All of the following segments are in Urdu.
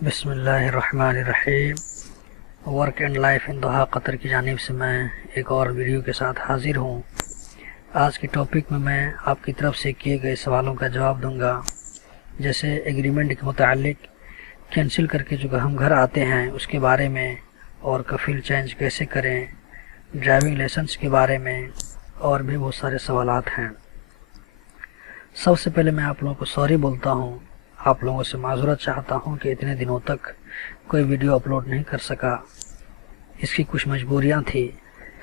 بسم اللہ الرحمن الرحیم۔ Work and life in Doha Qatar کی جانب سے میں ایک اور ویڈیو کے ساتھ حاضر ہوں۔ آج کے ٹاپک میں آپ کی طرف سے کیے گئے سوالوں کا جواب دوں گا، جیسے ایگریمنٹ کے متعلق کینسل کر کے جو ہم گھر آتے ہیں اس کے بارے میں، اور کفیل چینج کیسے کریں، ڈرائیونگ لائسنس کے بارے میں، اور بھی بہت سارے سوالات ہیں۔ سب سے پہلے میں آپ لوگوں کو سوری بولتا ہوں، آپ لوگوں سے معذرت چاہتا ہوں کہ اتنے دنوں تک کوئی ویڈیو اپلوڈ نہیں کر سکا۔ اس کی کچھ مجبوریاں تھی،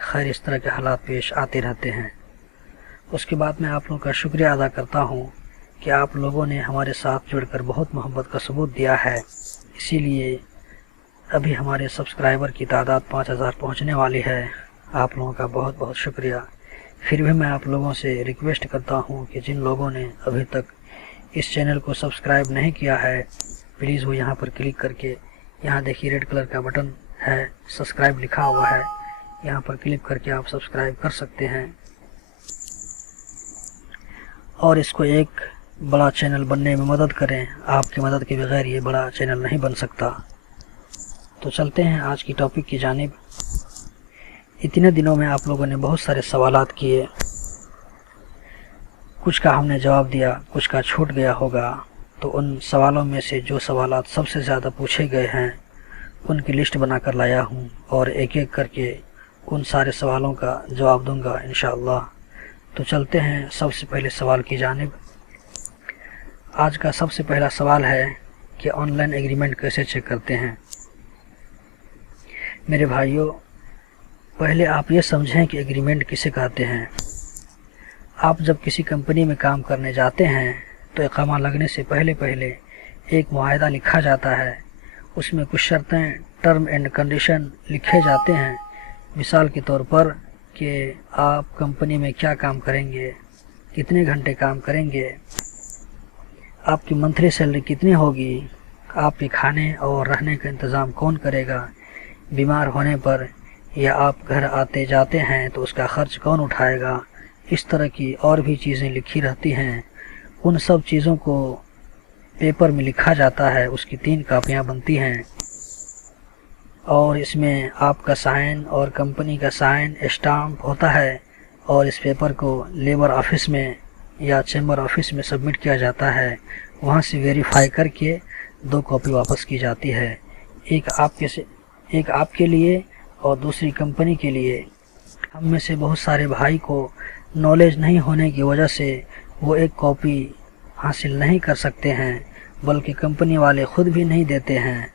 خیر اس طرح کے حالات پیش آتے رہتے ہیں۔ اس کے بعد میں آپ لوگوں کا شکریہ ادا کرتا ہوں کہ آپ لوگوں نے ہمارے ساتھ جڑ کر بہت محبت کا ثبوت دیا ہے، اسی لیے ابھی ہمارے سبسکرائبر کی تعداد 5000 پہنچنے والی ہے۔ آپ لوگوں کا بہت بہت شکریہ۔ پھر بھی میں آپ لوگوں سے ریکویسٹ کرتا ہوں کہ جن لوگوں نے ابھی تک اس چینل کو سبسکرائب نہیں کیا ہے، پلیز وہ یہاں پر کلک کر کے، یہاں دیکھیے ریڈ کلر کا بٹن ہے، سبسکرائب لکھا ہوا ہے، یہاں پر کلک کر کے آپ سبسکرائب کر سکتے ہیں، اور اس کو ایک بڑا چینل بننے میں مدد کریں۔ آپ کی مدد کے بغیر یہ بڑا چینل نہیں بن سکتا۔ تو چلتے ہیں آج کی ٹاپک کی جانب۔ اتنے دنوں میں آپ لوگوں نے بہت سارے سوالات کیے، کچھ کا ہم نے جواب دیا، کچھ کا چھوٹ گیا ہوگا، تو ان سوالوں میں سے جو سوالات سب سے زیادہ پوچھے گئے ہیں ان کی لسٹ بنا کر لایا ہوں، اور ایک ایک کر کے ان سارے سوالوں کا جواب دوں گا انشاءاللہ۔ تو چلتے ہیں سب سے پہلے سوال کی جانب۔ آج کا سب سے پہلا سوال ہے کہ آن لائن ایگریمنٹ کیسے چیک کرتے ہیں۔ میرے بھائیوں، پہلے آپ یہ سمجھیں کہ ایگریمنٹ کسے کہتے ہیں۔ آپ جب کسی کمپنی میں کام کرنے جاتے ہیں تو اقامہ لگنے سے پہلے ایک معاہدہ لکھا جاتا ہے، اس میں کچھ شرطیں، ٹرم اینڈ کنڈیشن لکھے جاتے ہیں۔ مثال کے طور پر کہ آپ کمپنی میں کیا کام کریں گے، کتنے گھنٹے کام کریں گے، آپ کی منتھلی سیلری کتنی ہوگی، آپ کے کھانے اور رہنے کا انتظام کون کرے گا، بیمار ہونے پر یا آپ گھر آتے جاتے ہیں تو اس کا خرچ کون اٹھائے گا، اس طرح کی اور بھی چیزیں لکھی رہتی ہیں۔ ان سب چیزوں کو پیپر میں لکھا جاتا ہے، اس کی 3 کاپیاں بنتی ہیں، اور اس میں آپ کا سائن اور کمپنی کا سائن اسٹامپ ہوتا ہے، اور اس پیپر کو لیبر آفس میں یا چیمبر آفس میں سبمٹ کیا جاتا ہے، وہاں سے ویریفائی کر کے 2 کاپی واپس کی جاتی ہے، ایک آپ کے لیے اور دوسری کمپنی کے لیے۔ ہم میں سے بہت سارے بھائی کو نالج نہیں ہونے کی وجہ سے وہ ایک کاپی حاصل نہیں کر سکتے ہیں، بلکہ کمپنی والے خود بھی نہیں دیتے ہیں،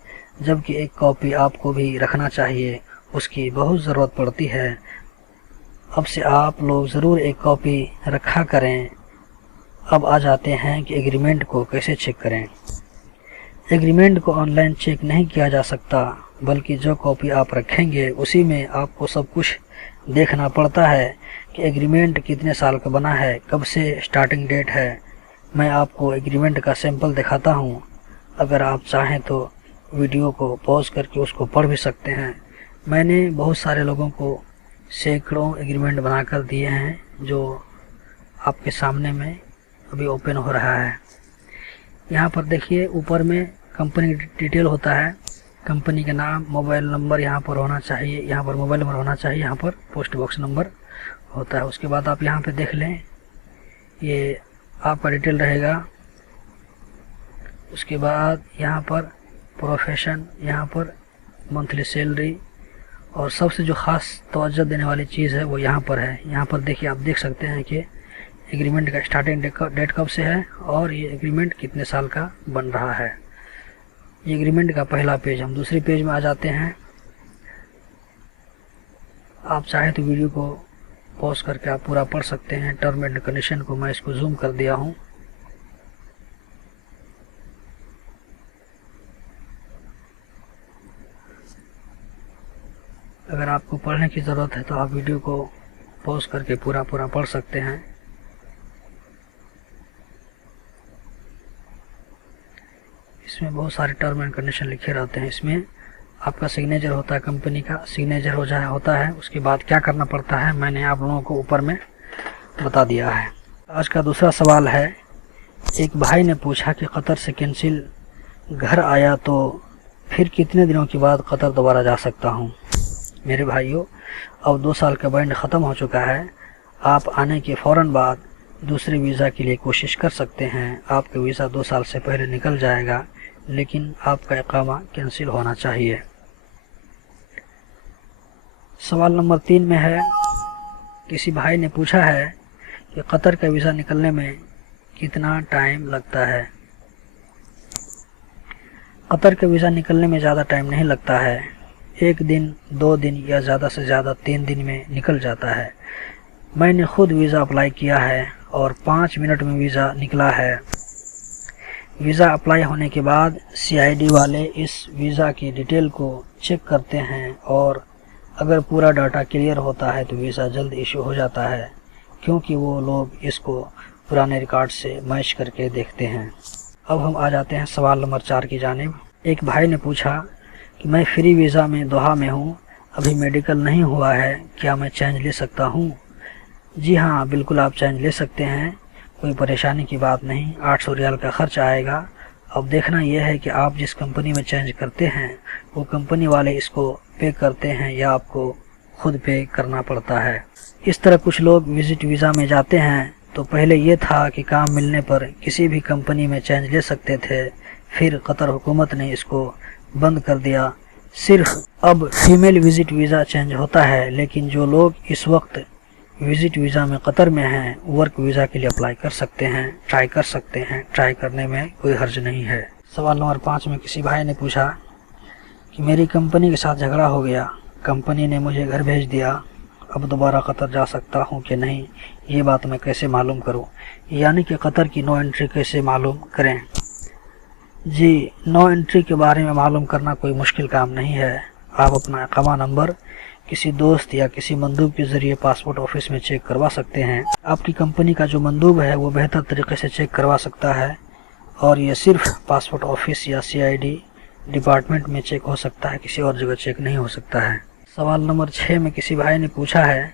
جبکہ ایک کاپی آپ کو بھی رکھنا چاہیے، اس کی بہت ضرورت پڑتی ہے۔ اب سے آپ لوگ ضرور ایک کاپی رکھا کریں۔ اب آ جاتے ہیں کہ ایگریمنٹ کو کیسے چیک کریں۔ ایگریمنٹ کو آن لائن چیک نہیں کیا جا سکتا، بلکہ جو کاپی آپ رکھیں گے اسی میں آپ کو سب کچھ دیکھنا پڑتا ہے کہ ایگریمنٹ کتنے سال کا بنا ہے، کب سے سٹارٹنگ ڈیٹ ہے۔ میں آپ کو ایگریمنٹ کا سیمپل دکھاتا ہوں، اگر آپ چاہیں تو ویڈیو کو پاز کر کے اس کو پڑھ بھی سکتے ہیں۔ میں نے بہت سارے لوگوں کو سینکڑوں ایگریمنٹ بنا کر دیے ہیں، جو آپ کے سامنے میں ابھی اوپن ہو رہا ہے۔ یہاں پر دیکھیے اوپر میں کمپنی ڈیٹیل ہوتا ہے، کمپنی کا نام، موبائل نمبر یہاں پر ہونا چاہیے، یہاں پر موبائل نمبر ہونا چاہیے، یہاں پر پوسٹ باکس نمبر ہوتا ہے۔ اس کے بعد آپ یہاں پہ دیکھ لیں، یہ آپ کا ڈیٹیل رہے گا۔ اس کے بعد یہاں پر پروفیشن، یہاں پر منتھلی سیلری، اور سب سے جو خاص توجہ دینے والی چیز ہے وہ یہاں پر ہے۔ یہاں پر دیکھیے، آپ دیکھ سکتے ہیں کہ ایگریمنٹ کا اسٹارٹنگ ڈیٹ کب سے ہے اور یہ ایگریمنٹ کتنے سال کا بن رہا ہے۔ یہ ایگریمنٹ کا پہلا پیج۔ ہم دوسری پیج میں آ جاتے ہیں۔ آپ چاہیں تو ویڈیو کو پاز کر کے آپ پورا پڑھ سکتے ہیں۔ ٹرم اینڈ کنڈیشن کو میں اس کو زوم کر دیا ہوں۔ اگر آپ کو پڑھنے کی ضرورت ہے تو آپ ویڈیو کو پاز کر کے پورا پڑھ سکتے ہیں۔ اس میں بہت سارے ٹرم اینڈ کنڈیشن لکھے رہتے ہیں۔ اس میں آپ کا سگنیچر ہوتا ہے، کمپنی کا سگنیچر ہوتا ہے۔ اس کے بعد کیا کرنا پڑتا ہے میں نے آپ لوگوں کو اوپر میں بتا دیا ہے۔ آج کا دوسرا سوال ہے، ایک بھائی نے پوچھا کہ قطر سے کینسل گھر آیا تو پھر کتنے دنوں کے بعد قطر دوبارہ جا سکتا ہوں؟ میرے بھائیوں، اب 2 سال کا بینڈ ختم ہو چکا ہے۔ آپ آنے کے فوراً بعد دوسرے ویزا کے لیے کوشش کر سکتے ہیں۔ آپ کا ویزا 2 سال سے پہلے نکل جائے گا، لیکن آپ کا اقامہ کینسل ہونا چاہیے۔ سوال نمبر 3 میں ہے، کسی بھائی نے پوچھا ہے کہ قطر کا ویزا نکلنے میں کتنا ٹائم لگتا ہے؟ قطر کا ویزا نکلنے میں زیادہ ٹائم نہیں لگتا ہے، 1 دن 2 دن یا زیادہ سے زیادہ 3 دن میں نکل جاتا ہے۔ میں نے خود ویزا اپلائی کیا ہے اور 5 منٹ میں ویزا نکلا ہے۔ ویزا اپلائی ہونے کے بعد CID والے اس ویزا کی ڈیٹیل کو چیک کرتے ہیں، اور اگر پورا ڈاٹا کلیئر ہوتا ہے تو ویزا جلد ایشو ہو جاتا ہے، کیونکہ وہ لوگ اس کو پرانے ریکارڈ سے میچ کر کے دیکھتے ہیں۔ اب ہم آ جاتے ہیں سوال نمبر 4 کی جانب۔ ایک بھائی نے پوچھا کہ میں فری ویزا میں دوحہ میں ہوں، ابھی میڈیکل نہیں ہوا ہے، کیا میں چینج لے سکتا ہوں؟ جی ہاں، بالکل آپ چینج لے سکتے ہیں، کوئی پریشانی کی بات نہیں۔ 800 ریال کا خرچ آئے گا۔ اب دیکھنا یہ ہے کہ آپ جس کمپنی میں چینج کرتے ہیں وہ کمپنی والے اس کو پے کرتے ہیں یا آپ کو خود پے کرنا پڑتا ہے۔ اس طرح کچھ لوگ وزٹ ویزا میں جاتے ہیں تو پہلے یہ تھا کہ کام ملنے پر کسی بھی کمپنی میں چینج لے سکتے تھے، پھر قطر حکومت نے اس کو بند کر دیا۔ صرف اب فیمیل وزٹ ویزا چینج ہوتا ہے، لیکن جو لوگ اس وقت وزٹ ویزا میں قطر میں ہیں، ورک ویزا کے لیے اپلائی کر سکتے ہیں، ٹرائی کر سکتے ہیں، ٹرائی کرنے میں کوئی حرج نہیں ہے۔ سوال نمبر 5 میں کسی بھائی نے پوچھا کہ میری کمپنی کے ساتھ جھگڑا ہو گیا، کمپنی نے مجھے گھر بھیج دیا، اب دوبارہ قطر جا سکتا ہوں کہ نہیں، یہ بات میں کیسے معلوم کروں؟ یعنی کہ قطر کی نو انٹری کیسے معلوم کریں؟ جی، نو انٹری کے بارے میں معلوم کرنا کوئی مشکل کام نہیں ہے۔ آپ اپنا اقامہ نمبر کسی دوست یا کسی مندوب کے ذریعے پاسپورٹ آفس میں چیک کروا سکتے ہیں۔ آپ کی کمپنی کا جو مندوب ہے وہ بہتر طریقے سے چیک کروا سکتا ہے، اور یہ صرف پاسپورٹ آفس یا CID ڈپارٹمنٹ میں چیک ہو سکتا ہے، کسی اور جگہ چیک نہیں ہو سکتا ہے۔ سوال نمبر 6 میں کسی بھائی نے پوچھا ہے،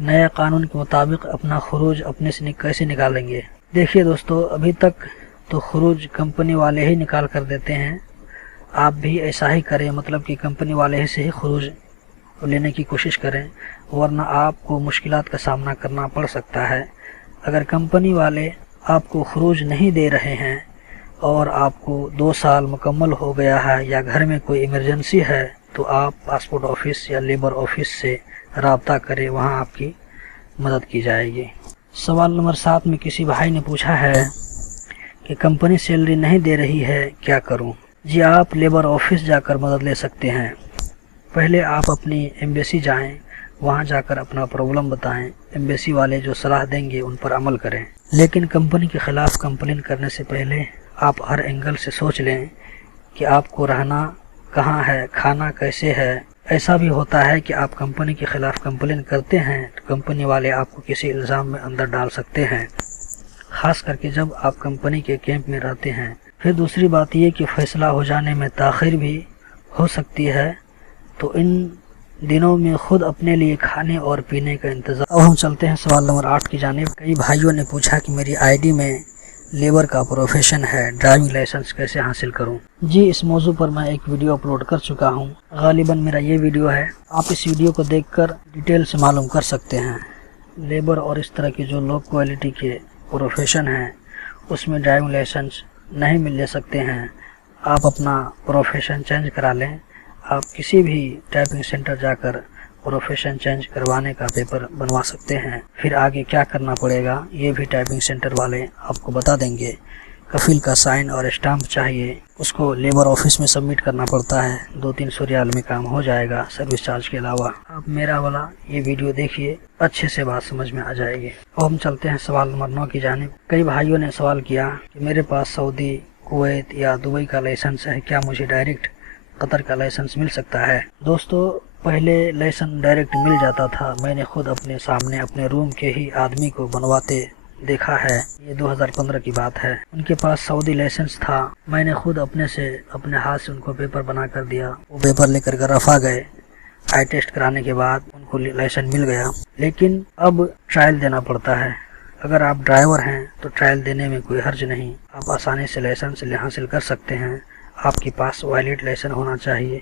نیا قانون کے مطابق اپنا خروج اپنے سے کیسے نکالیں گے؟ دیکھیے دوستو، ابھی تک تو خروج کمپنی والے ہی نکال کر دیتے ہیں، آپ بھی ایسا ہی کریں، مطلب کہ کمپنی والے ہی سے ہی خروج لینے کی کوشش کریں، ورنہ آپ کو مشکلات کا سامنا کرنا پڑ سکتا ہے۔ اگر کمپنی والے آپ کو خروج نہیں دے رہے ہیں اور آپ کو 2 سال مکمل ہو گیا ہے یا گھر میں کوئی ایمرجنسی ہے، تو آپ پاسپورٹ آفس یا لیبر آفس سے رابطہ کریں، وہاں آپ کی مدد کی جائے گی۔ سوال نمبر 7 میں کسی بھائی نے پوچھا ہے کہ کمپنی سیلری نہیں دے رہی ہے، کیا کروں؟ جی، آپ لیبر آفس جا کر مدد لے سکتے ہیں۔ پہلے آپ اپنی ایمبیسی جائیں، وہاں جا کر اپنا پرابلم بتائیں، ایمبیسی والے جو صلاح دیں گے ان پر عمل کریں، لیکن کمپنی کے خلاف کمپلین کرنے سے پہلے آپ ہر اینگل سے سوچ لیں کہ آپ کو رہنا کہاں ہے، کھانا کیسے ہے۔ ایسا بھی ہوتا ہے کہ آپ کمپنی کے خلاف کمپلین کرتے ہیں تو کمپنی والے آپ کو کسی الزام میں اندر ڈال سکتے ہیں، خاص کر کے جب آپ کمپنی کے کیمپ میں رہتے ہیں۔ پھر دوسری بات یہ کہ فیصلہ ہو جانے میں تاخیر بھی ہو سکتی ہے، تو ان دنوں میں خود اپنے لیے کھانے اور پینے کا انتظام۔ اب ہم چلتے ہیں سوال نمبر 8 کی جانب۔ کئی بھائیوں نے پوچھا کہ میری ID میں لیبر کا پروفیشن ہے، ڈرائیونگ لائسنس کیسے حاصل کروں؟ جی، اس موضوع پر میں ایک ویڈیو اپلوڈ کر چکا ہوں، غالباً میرا یہ ویڈیو ہے، آپ اس ویڈیو کو دیکھ کر ڈیٹیل سے معلوم کر سکتے ہیں۔ لیبر اور اس طرح کے جو لو کوالٹی کے پروفیشن ہیں اس میں ڈرائیونگ لائسنس نہیں لے سکتے ہیں۔ آپ اپنا پروفیشن چینج کرا لیں، آپ کسی بھی ٹائپنگ سینٹر جا کر پروفیشن چینج کروانے کا پیپر بنوا سکتے ہیں۔ پھر آگے کیا کرنا پڑے گا یہ بھی ٹائپنگ سینٹر والے آپ کو بتا دیں گے۔ کفیل کا سائن اور اسٹامپ چاہیے، اس کو لیبر آفس میں سبمٹ کرنا پڑتا ہے، 200-300 ریال میں کام ہو جائے گا سروس چارج کے علاوہ۔ آپ میرا والا یہ ویڈیو دیکھیے، اچھے سے بات سمجھ میں آ جائے گی۔ اب ہم چلتے ہیں سوال نمبر 9 کی جانب۔ کئی بھائیوں نے سوال کیا کہ میرے پاس سعودی، کویت یا دبئی کا لائسنس ہے، کیا مجھے ڈائریکٹ قطر کا لائسنس مل سکتا ہے؟ دوستو، پہلے لائسنس ڈائریکٹ مل جاتا تھا، میں نے خود اپنے سامنے اپنے روم کے ہی آدمی کو بنواتے دیکھا ہے، یہ 2015 کی بات ہے۔ ان کے پاس سعودی لائسنس تھا، میں نے خود اپنے ہاتھ سے ان کو پیپر بنا کر دیا، وہ پیپر لے کر رفح گئے، آئی ٹیسٹ کرانے کے بعد ان کو لائسنس مل گیا۔ لیکن اب ٹرائل دینا پڑتا ہے، اگر آپ ڈرائیور ہیں تو ٹرائل دینے میں کوئی حرج نہیں، آپ آسانی سے لائسنس حاصل کر سکتے ہیں۔ آپ کے پاس ویلڈ لائسنس ہونا چاہیے،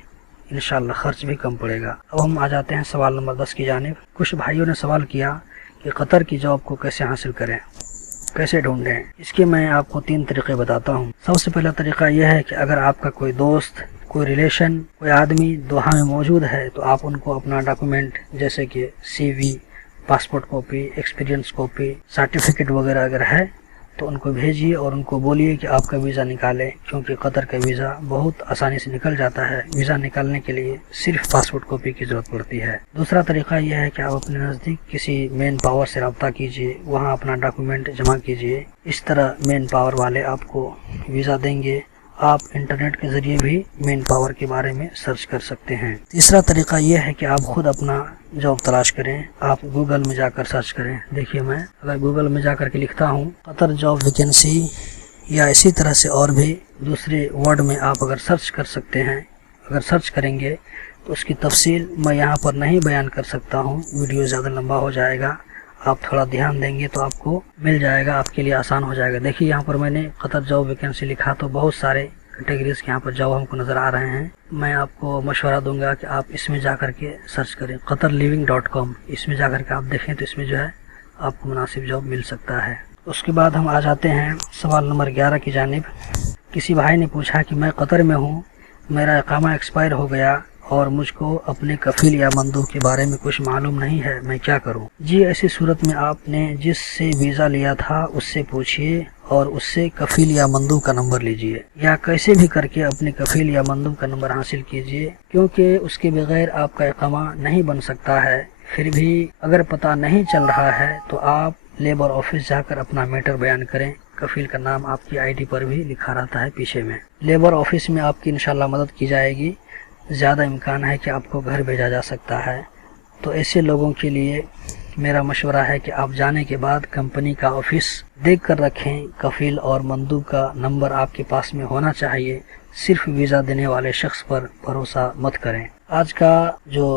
انشاءاللہ خرچ بھی کم پڑے گا۔ اب ہم آ جاتے ہیں سوال نمبر 10 کی جانب۔ کچھ بھائیوں نے سوال کیا کہ قطر کی جاب کو کیسے حاصل کریں، کیسے ڈھونڈیں۔ اس کے میں آپ کو 3 طریقے بتاتا ہوں۔ سب سے پہلا طریقہ یہ ہے کہ اگر آپ کا کوئی دوست، کوئی ریلیشن، کوئی آدمی دوحہ میں موجود ہے تو آپ ان کو اپنا ڈاکومنٹ جیسے کہ C V, passport copy, experience copy, certificate وغیرہ اگر ہے تو ان کو بھیجیے اور ان کو بولیے کہ آپ کا ویزا نکالیں، کیونکہ قطر کا ویزا بہت آسانی سے نکل جاتا ہے۔ ویزا نکالنے کے لیے صرف پاسپورٹ کاپی کی ضرورت پڑتی ہے۔ دوسرا طریقہ یہ ہے کہ آپ اپنے نزدیک کسی مین پاور سے رابطہ کیجیے، وہاں اپنا ڈاکومنٹ جمع کیجیے، اس طرح مین پاور والے آپ کو ویزا دیں گے۔ آپ انٹرنیٹ کے ذریعے بھی مین پاور کے بارے میں سرچ کر سکتے ہیں۔ تیسرا طریقہ یہ ہے کہ آپ خود اپنا جاب تلاش کریں، آپ گوگل میں جا کر سرچ کریں۔ دیکھیے میں اگر گوگل میں جا کر کے لکھتا ہوں قطر جاب ویکینسی یا اسی طرح سے اور بھی دوسرے ورڈ میں آپ اگر سرچ کر سکتے ہیں، اگر سرچ کریں گے تو اس کی تفصیل میں یہاں پر نہیں بیان کر سکتا ہوں، ویڈیو زیادہ لمبا ہو جائے گا۔ آپ تھوڑا دھیان دیں گے تو آپ کو مل جائے گا، آپ کے لیے آسان ہو جائے گا۔ دیکھیے یہاں پر میں نے قطر جاب ویکینسی لکھا تو بہت سارے کیٹیگریز کے یہاں پر جاب ہم کو نظر آ رہے ہیں۔ میں آپ کو مشورہ دوں گا کہ آپ اس میں جا کر کے سرچ کریں qatarliving.com، اس میں جا کر کے آپ دیکھیں تو اس میں جو ہے آپ کو مناسب جاب مل سکتا ہے۔ اس کے بعد ہم آ جاتے ہیں سوال نمبر 11 کی جانب۔ کسی بھائی نے پوچھا کہ میں قطر میں ہوں، میرا اقامہ ایکسپائر ہو گیا اور مجھ کو اپنے کفیل یا مندوب کے بارے میں کچھ معلوم نہیں ہے، میں کیا کروں؟ جی ایسی صورت میں آپ نے جس سے ویزا لیا تھا اس سے پوچھیے اور اس سے کفیل یا مندوب کا نمبر لیجئے، یا کیسے بھی کر کے اپنے کفیل یا مندوب کا نمبر حاصل کیجئے، کیونکہ اس کے بغیر آپ کا اقامہ نہیں بن سکتا ہے۔ پھر بھی اگر پتہ نہیں چل رہا ہے تو آپ لیبر آفس جا کر اپنا میٹر بیان کریں۔ کفیل کا نام آپ کی آئی ڈی پر بھی لکھا رہتا ہے پیچھے میں۔ لیبر آفس میں آپ کی انشاءاللہ مدد کی جائے گی، زیادہ امکان ہے کہ آپ کو گھر بھیجا جا سکتا ہے۔ تو ایسے لوگوں کے لیے میرا مشورہ ہے کہ آپ جانے کے بعد کمپنی کا آفس دیکھ کر رکھیں، کفیل اور مندوب کا نمبر آپ کے پاس میں ہونا چاہیے۔ صرف ویزا دینے والے شخص پر بھروسہ مت کریں۔ آج کا جو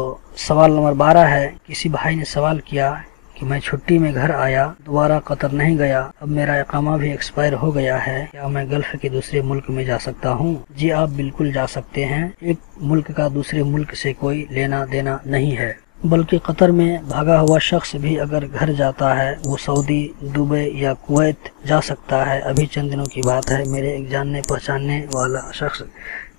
سوال نمبر 12 ہے، کسی بھائی نے سوال کیا کہ میں چھٹی میں گھر آیا، دوبارہ قطر نہیں گیا، اب میرا اقامہ بھی ایکسپائر ہو گیا ہے، کیا میں گلف کے دوسرے ملک میں جا سکتا ہوں؟ جی آپ بالکل جا سکتے ہیں۔ ایک ملک کا دوسرے ملک سے کوئی لینا دینا نہیں ہے، بلکہ قطر میں بھاگا ہوا شخص بھی اگر گھر جاتا ہے وہ سعودی، دبئی یا کویت جا سکتا ہے۔ ابھی چند دنوں کی بات ہے، میرے ایک جاننے پہچاننے والا شخص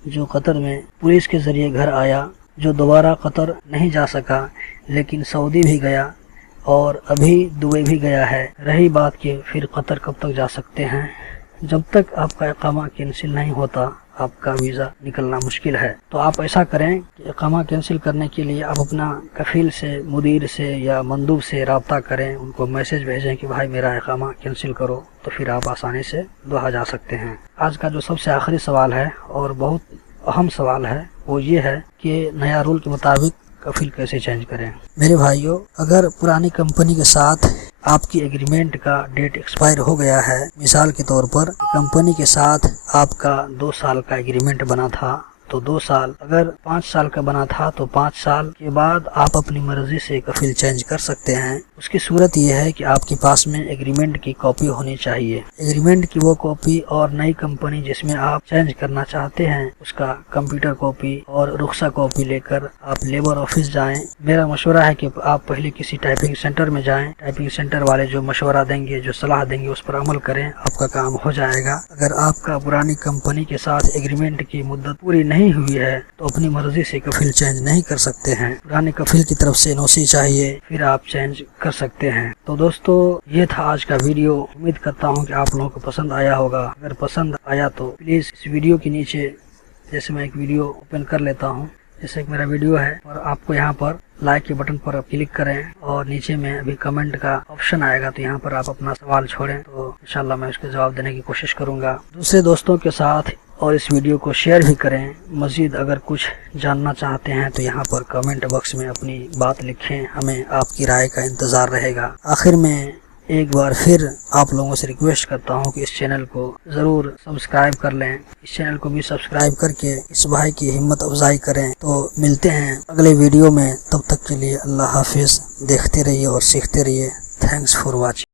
جو قطر میں پولیس کے ذریعے گھر آیا، جو دوبارہ قطر نہیں جا سکا لیکن سعودی بھی گیا اور ابھی دبئی بھی گیا ہے۔ رہی بات کہ پھر قطر کب تک جا سکتے ہیں، جب تک آپ کا اقامہ کینسل نہیں ہوتا آپ کا ویزا نکلنا مشکل ہے۔ تو آپ ایسا کریں کہ اقامہ کینسل کرنے کے لیے آپ اپنا کفیل سے، مدیر سے یا مندوب سے رابطہ کریں، ان کو میسج بھیجیں کہ بھائی میرا اقامہ کینسل کرو، تو پھر آپ آسانی سے دوحہ جا سکتے ہیں۔ آج کا جو سب سے آخری سوال ہے اور بہت اہم سوال ہے وہ یہ ہے کہ نیا رول کے مطابق کفیل کیسے چینج کریں۔ میرے بھائیوں، اگر پرانی کمپنی کے ساتھ آپ کی ایگریمنٹ کا ڈیٹ ایکسپائر ہو گیا ہے، مثال کے طور پر کمپنی کے ساتھ آپ کا 2 سال کا ایگریمنٹ بنا تھا، تو 2 سال، اگر 5 سال کا بنا تھا تو 5 سال کے بعد آپ اپنی مرضی سے کفیل چینج کر سکتے ہیں۔ اس کی صورت یہ ہے کہ آپ کے پاس میں ایگریمنٹ کی کاپی ہونی چاہیے۔ ایگریمنٹ کی وہ کاپی اور نئی کمپنی جس میں آپ چینج کرنا چاہتے ہیں اس کا کمپیوٹر کاپی اور رخصہ کاپی لے کر آپ لیبر آفس جائیں۔ میرا مشورہ ہے کہ آپ پہلے کسی ٹائپنگ سینٹر میں جائیں، ٹائپنگ سینٹر والے جو مشورہ دیں گے، جو صلاح دیں گے، اس پر عمل کریں، آپ کا کام ہو جائے گا۔ اگر آپ کا پرانی کمپنی کے ساتھ ایگریمنٹ کی مدت پوری نہیں ہوئی ہے تو اپنی مرضی سے کفیل چینج نہیں کر سکتے ہیں، پرانے کفیل کی طرف سے NOC چاہیے، پھر آپ چینج کر سکتے ہیں۔ تو دوستو یہ تھا آج کا ویڈیو، امید کرتا ہوں کہ آپ لوگوں کو پسند آیا ہوگا۔ اگر پسند آیا تو پلیز اس ویڈیو کے نیچے، جیسے میں ایک ویڈیو اوپن کر لیتا ہوں، جیسے ایک میرا ویڈیو ہے، اور آپ کو یہاں پر لائک کے بٹن پر کلک کریں اور نیچے میں ابھی کمنٹ کا آپشن آئے گا، تو یہاں پر آپ اپنا سوال چھوڑیں، تو انشاءاللہ میں اس کے جواب دینے کی کوشش کروں گا۔ دوسرے دوستوں کے ساتھ اور اس ویڈیو کو شیئر بھی کریں۔ مزید اگر کچھ جاننا چاہتے ہیں تو یہاں پر کمنٹ باکس میں اپنی بات لکھیں، ہمیں آپ کی رائے کا انتظار رہے گا۔ آخر میں ایک بار پھر آپ لوگوں سے ریکویسٹ کرتا ہوں کہ اس چینل کو ضرور سبسکرائب کر لیں، اس چینل کو بھی سبسکرائب کر کے اس بھائی کی ہمت افزائی کریں۔ تو ملتے ہیں اگلے ویڈیو میں، تب تک کے لیے اللہ حافظ۔ دیکھتے رہیے اور سیکھتے رہیے۔ Thanks for watching.